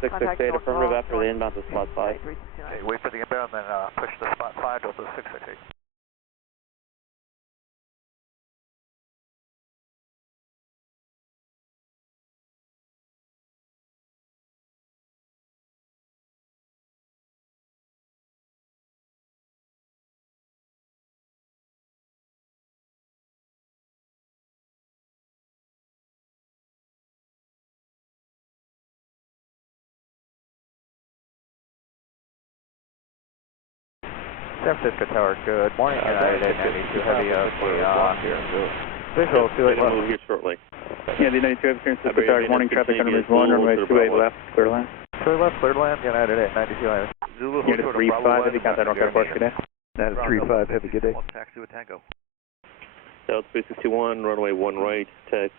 668, affirmative after the inbound to spot 5. Okay, wait for the inbound, then push to spot 5, Delta 668. San Francisco Tower, good morning. United 92 Heavy, visual, 28 left. Move here shortly. Yeah, the 92 San Francisco Tower, good morning, traffic under Ms. 1, runway 28 left, clear land. Clear left, cleared land, United 92 Heavy. Zulu, Unit 35, heavy contact, North Carolina, good day. United 35 Heavy, good day. Taxi with Tango. Delta 361, runway 1 right, taxi.